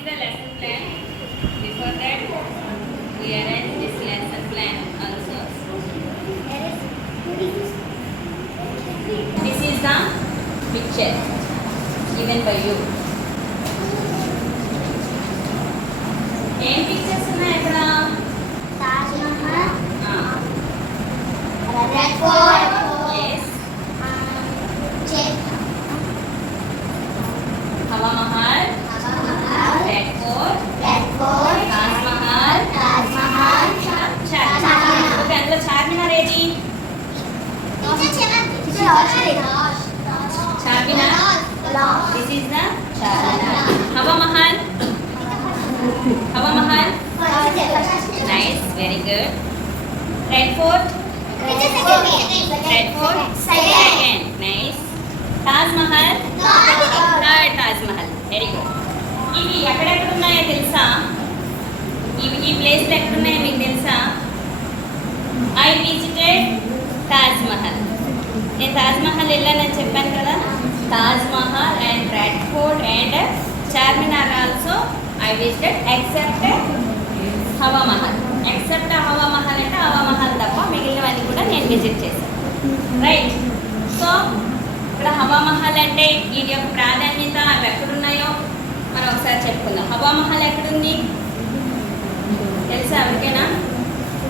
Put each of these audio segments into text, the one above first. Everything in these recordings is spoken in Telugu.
is the lesson plan. Before that, we arrange this lesson plan also. This is the picture given by you. ఏం పిక్చర్స్ ఉన్నాయి ఇక్కడ? Taj Mahal, red fort, yes, Hawa Mahal, red fort, Taj Mahal, Charminar. Okay, అందులో చార్మినార్ ఏది? Charminar. This is the Charminar. Hawa Mahal, nice, very good. Red Fort, second, nice. Taj Mahal, third Taj Mahal, very good. ఇవి ఎక్కడెక్కడ ఉన్నాయో తెలుసా? ఈ ప్లేస్లు ఎక్కడ ఉన్నాయో మీకు తెలుసా? I visited Taj Mahal. నేను తాజ్ మహల్ వెళ్ళానని చెప్పాను కదా. Taj Mahal and red fort and Charminar also I visited except Hawa Mahal. Except Hawa Mahal అంటే హవా మహల్ తప్ప మిగిలినవన్నీ కూడా నేను విజిట్ చేశాను. రైట్. సో ఇక్కడ హవా మహల్ అంటే వీటి యొక్క ప్రాధాన్యత అవి ఎక్కడున్నాయో మనం ఒకసారి చెప్పుకుందాం. హవా మహల్ ఎక్కడుంది తెలుసా ఎవరికైనా?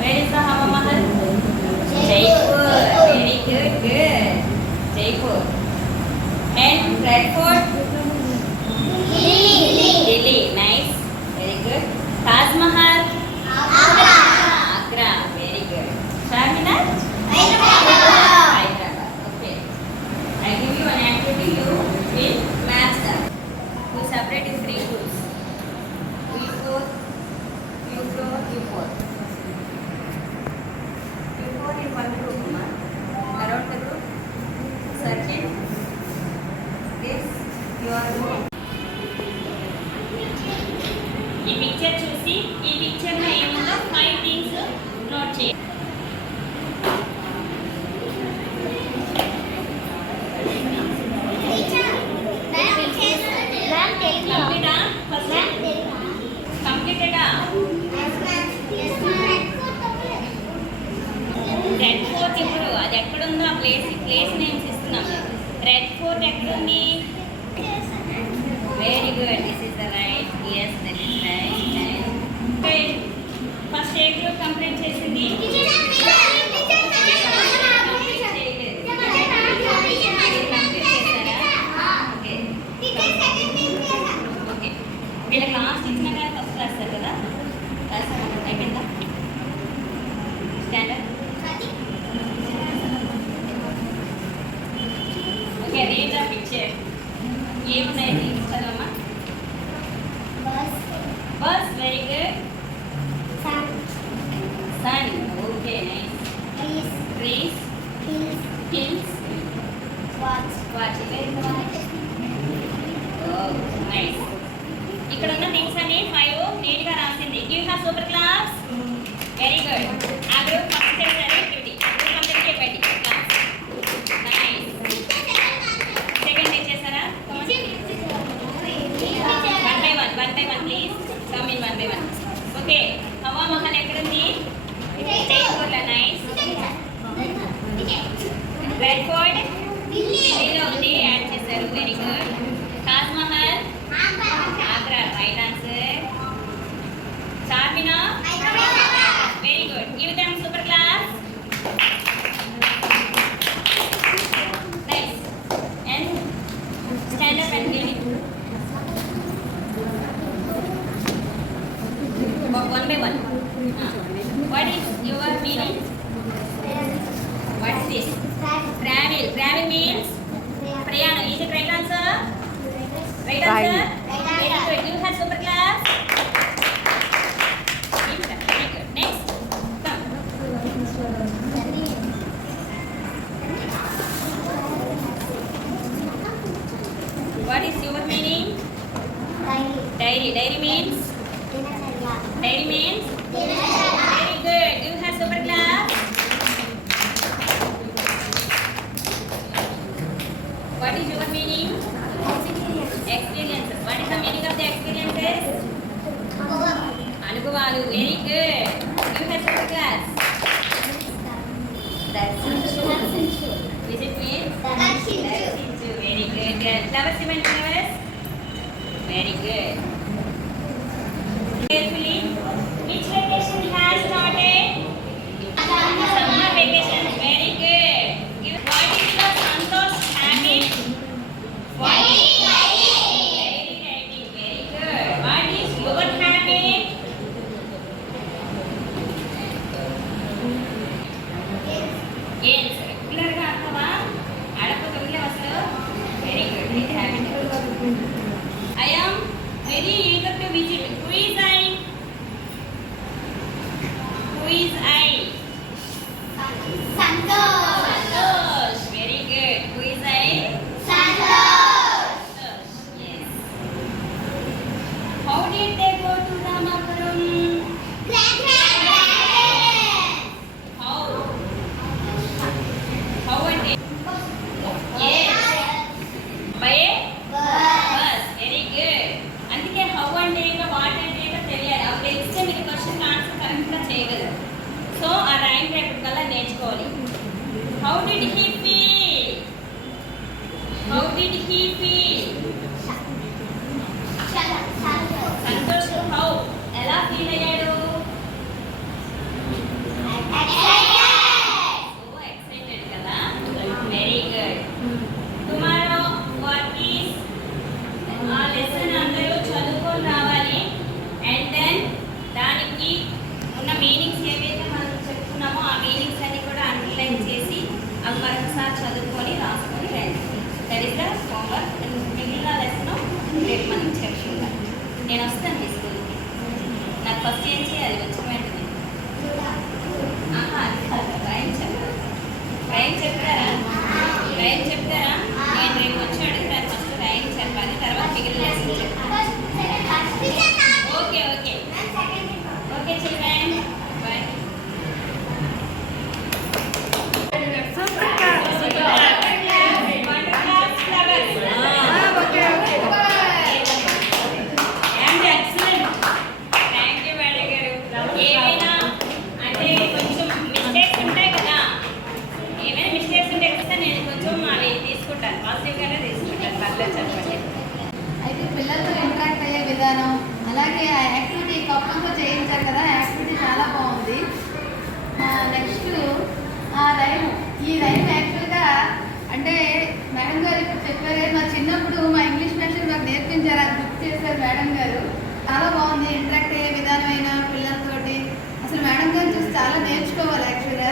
Where is the Hawa Mahal? Jaipur. Very good, good. Jaipur. And red fort? Delhi. Nice, very good. Taj Mahal? Agra. Very good. Charminar? Hyderabad. Okay, I give you an activity. You will match that. You separate in 3 groups. V4, Q4, Q4. Q4 in one group. Around the group, circle. This you are doing. ఈ పిక్చర్ చూసి ఈ పిక్చర్లో ఏముందో 5 థింగ్స్ నోట్ చేయండి. కంప్లీటా? ఫస్ట్ కంప్లీటెడా? రెడ్ ఫోర్ట్ ఇప్పుడు అది ఎక్కడుందో ఆ ప్లేస్ నేమ్స్ ఇస్తున్నాం. రెడ్ ఫోర్ట్ ఎక్కడుంది? Very good, this is the right. yes, that is right. Okay, first A group complete చేసింది? ఓకే, వీళ్ళకి లాస్ట్ ఇచ్చిన కానీ ఫస్ట్ రాస్తారు కదా. అయిపోయిందా? Standard. Okay, read the picture. ఏమున్నాయి చదవమ్మా. Bus, very good. Sun, okay, nice. Trees, hills. Watch. Where is the watch? Oh, nice. ఇక్కడ ఉన్న థింగ్స్ అన్ని 5 నీట్ గా రాసింది. Give her super class. Very good. ఆ గ్రూప్ ఫస్ట్ చేశారు యాక్టివిటీ. గ్రూప్ అందరికీ చెప్పండి. నైస్. సెకండ్ చేశారా? One by one, please. Come in one by one. Okay. Hawa Mahal ఎక్కడుంది? జైపూర్లో. నైస్. రెడ్ ఫోర్ట్ ఢిల్లీలో ఉంది. యాడ్ చేశారు. Very good. Taj Mahal Agra. Right answer. Charminar. Very good. Give them super class. Nice. And stand up and give it. One by one. What is your meaning? What is this? Travel. Travel means prayana. Is it right answer? Right answer? Very good. You have super class. Very good. Next. Come. What is your meaning? Diary. Diary means? Diary means? Very good. You have super class. What is your meaning? Experiences. What is the meaning of the experiences? Balu very good give her some class visit me very good flowers ఇవ్వండి flowers very good carefully which vacation has started summer vacation very good give what is the Santosh habit writing very good what is your habit games regular గా ఆడతావా ఆడకపోతే అసలు వెరీ గుడ్ ఇది habit I am very eager to visit. Who is I? Who is I? Santosh. Very good. Who is I? Santosh. Yes. How did they go to Ramapuram? How? How were they? Yes. By bus. Very good. అందుకే హౌ అంటే ఏంటో వాట్ అంటే ఏంటో తెలియాలి అప్పుడు తెలిస్తే మీరు క్వశ్చన్ ఆన్సర్ కరెక్ట్గా చేయగలరు సో ఆ రైమ్ రేపటి కల్లా నేర్చుకోవాలి how did he feel Santosh how ఎలా ఫీల్ అయ్యాడు సో ఎక్సైటెడ్ కదా very good tomorrow what is ఆ లెసన్ అందరూ చదువుకొని రావాలి అండ్ దెన్ దానికి ఉన్న మీనింగ్స్ ఏవైతే మనం చెప్పుకున్నామో ఆ మీనింగ్స్ అన్ని కూడా అండర్లైన్ చేసి అవి మరొకసారి చదువుకొని రాసుకొని రండి దట్ ఈస్ ద హోంవర్క్ మిగిలిన లెసన్ రేపు మనం చెప్పుకుందాం నేను వస్తాను మీ స్కూల్కి నాకు ఫస్ట్ ఏం చేయాలి వచ్చిన వెంటనే అది కాదు రైమ్ చెప్తారా రైమ్ చెప్తారా నేను రేపు వచ్చి అడుగుతాను ఫస్ట్ రైమ్ చెప్పాలి తర్వాత మిగిలిన లెసన్ చెప్తాను okay okay okay children bye ఏమైనా అంటే కొంచెం మిస్టేక్స్ ఉంటాయి కదా ఏమైనా మిస్టేక్స్ ఉంటే కదా నేను కొంచెం అవి తీసుకుంటాను పాజిటివ్గానే తీసుకుంటాను పర్లేదు చెప్పండి అయితే పిల్లలతో ఇంటరాక్ట్ అయ్యే విధానం అలాగే ఆ యాక్టివిటీ కప్పంతో చేయించారు కదా ఆ యాక్టివిటీ చాలా బాగుంది నెక్స్ట్ ఈ రైమ్ యాక్చువల్గా అంటే మేడం గారు ఇప్పుడు చెప్పారే మా చిన్నప్పుడు మా ఇంగ్లీష్ మేడం మాకు నేర్పించారు అది గుర్తు చేశారు మేడం గారు చాలా బాగుంది ఇంటరాక్ట్ అయ్యే విధానమైన పిల్లలతోటి అసలు మేడం గారు చూసి చాలా నేర్చుకోవాలి యాక్చువల్గా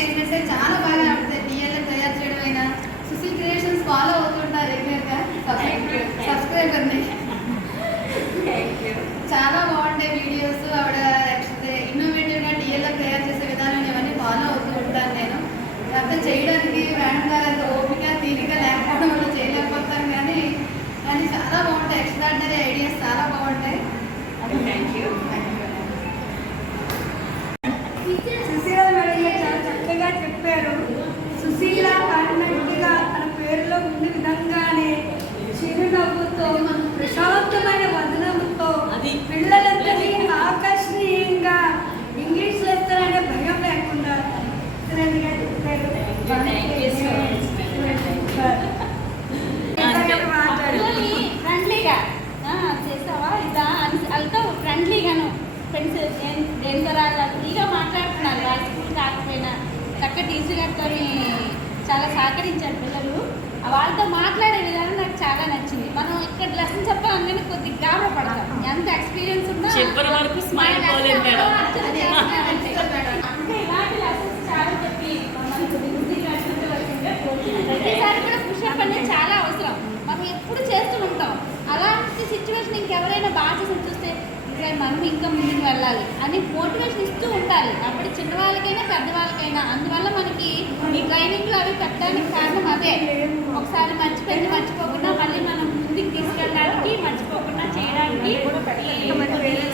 ఏంటంటే చాలా బాగా ఉంటుంది డిఎల్ఎం తయారు చేయడం అయినా సుశీల్ క్రియేషన్స్ ఫాలో అవుతుంటారు రెగ్యులర్గా సబ్స్క్రైబర్ని చాలా బాగుంటాయి వీడియోస్ ఆవిడ ఇన్నోవేటివ్గా డిఎల్ఎం తయారు చేసే విధానం ఇవన్నీ ఫాలో అవుతూ ఉంటాను నేను కాకపోతే చేయడానికి మేడం గారు అంత ఓపిక తీరిక లేకపోవడం వల్ల చేయలేకపోతాను కానీ చాలా బాగుంటాయి ఎక్స్ట్రాడినరీ ఐడియాస్ చాలా బాగుంటాయి థ్యాంక్ యూ సుశీల మేడం చాలా చక్కగా చెప్పారు సుశీల కాన్ఫిడెంట్గా తన పేరులో ఉన్న విధంగానే చిరునవ్వుతో ప్రశాంతమైన వదనంతో పిల్లలందరినీ ఆకర్షణీయంగా ఇంగ్లీష్ లెసన్ అనే భయం లేకుండా చెప్పారు ఫ్రెండ్లీగా చేస్తావా ఇదా వాళ్ళతో ఫ్రెండ్లీగాను ఫ్రెండ్స్ దేని ద్వారా ఫ్రీగా మాట్లాడుతున్నారు వాళ్ళ స్కూల్ కాకపోయినా చక్కగా టీచర్ గారితో చాలా సహకరించారు పిల్లలు వాళ్ళతో మాట్లాడే విధానం నాకు చాలా నచ్చింది మనం ఇక్కడ లెసన్ చెప్పాలని కొద్దిగా గాబరా పడతాం ఎంత ఎక్స్పీరియన్స్ ఉన్నా చెప్పిన వరకు స్మైల్ పోలేదు మేడం అంటే ఇలాంటి లెసన్స్ చాలా చెప్పి మనకి కొద్దిగా ప్రతిసారి కూడా పుషప్ అనేది చాలా అవసరం మనం ఎప్పుడు చేస్తూ ఉంటాం అలాంటి సిచ్యువేషన్ ఇంకెవరైనా బాగా చేసి చూస్తే మనం ఇంకా ముందుకు వెళ్ళాలి అని మోటివేషన్ ఇస్తూ ఉండాలి అప్పుడు చిన్నవాళ్ళకైనా పెద్దవాళ్ళకైనా అందువల్ల మనకి ఈ ట్రైనింగ్లో అవి పెట్టడానికి కారణం అదే ఒకసారి మర్చిపోకుండా మళ్ళీ మనం ముందుకు తీసుకెళ్ళడానికి మర్చిపోకుండా చేయడానికి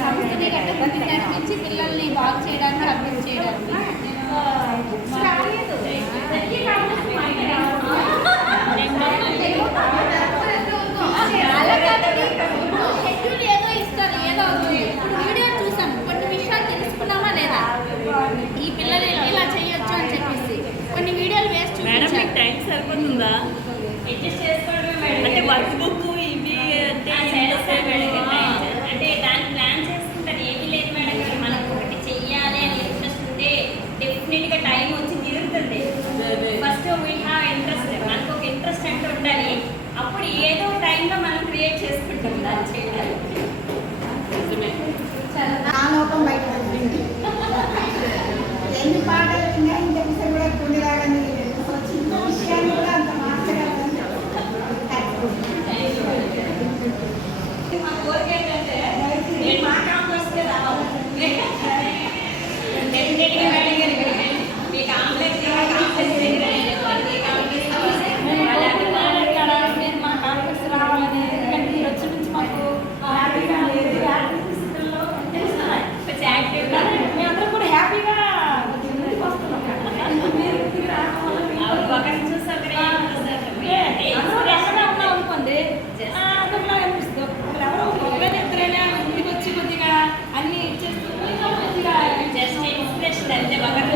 సంస్థని గట్ట ముందుకు నడిపించి పిల్లల్ని బాగు చేయడానికి అభివృద్ధి చేయడానికి షెడ్యూల్ ఏదో ఇస్తారు ఏదో వీడియో దాన్ని చేయడానికి. నిజమే. నా లోకం బయట వచ్చింది. ఎన్ని పాటలు విన్నా ఇంత విషయం కూడా గుండెలాగని అసలు చిన్న విషయాన్ని కూడా అంత మార్చగలదని మా కోరిక ఏంటంటే నేను మా కాంప్లెక్స్కే రావాలి. డెఫినెట్గా అడిగారు ఇక్కడికి. మీ కాంప్లెక్స్ దగ్గర వాళ్ళకి కాంప్లెక్స్ వాళ్ళు అభిమానులు ఇక్కడ మీరు మా కాంప్లెక్స్ రావాలని, ఎందుకంటే మీరు వచ్చి నుంచి మాకు హ్యాపీగా లేదు యాక్టివిటీస్లో తెలుస్తున్నాయి. కొంచెం యాక్టివ్గా మేమందరం కూడా హ్యాపీగా ముందుకు వస్తున్నాం. మీరు ఇంటికి రావడం వల్ల ఒకరిని చూసి ఒకరు అనుకోండి అదొకలా అనిపిస్తుంది. ఎవరో ఒకరైనా ఇద్దరైనా ఇంటికి వచ్చి కొద్దిగా అన్ని ఇచ్చేస్తూ కొద్దిగా జస్ట్ ఇన్స్పిరేషన్ అంతే. ఒకరి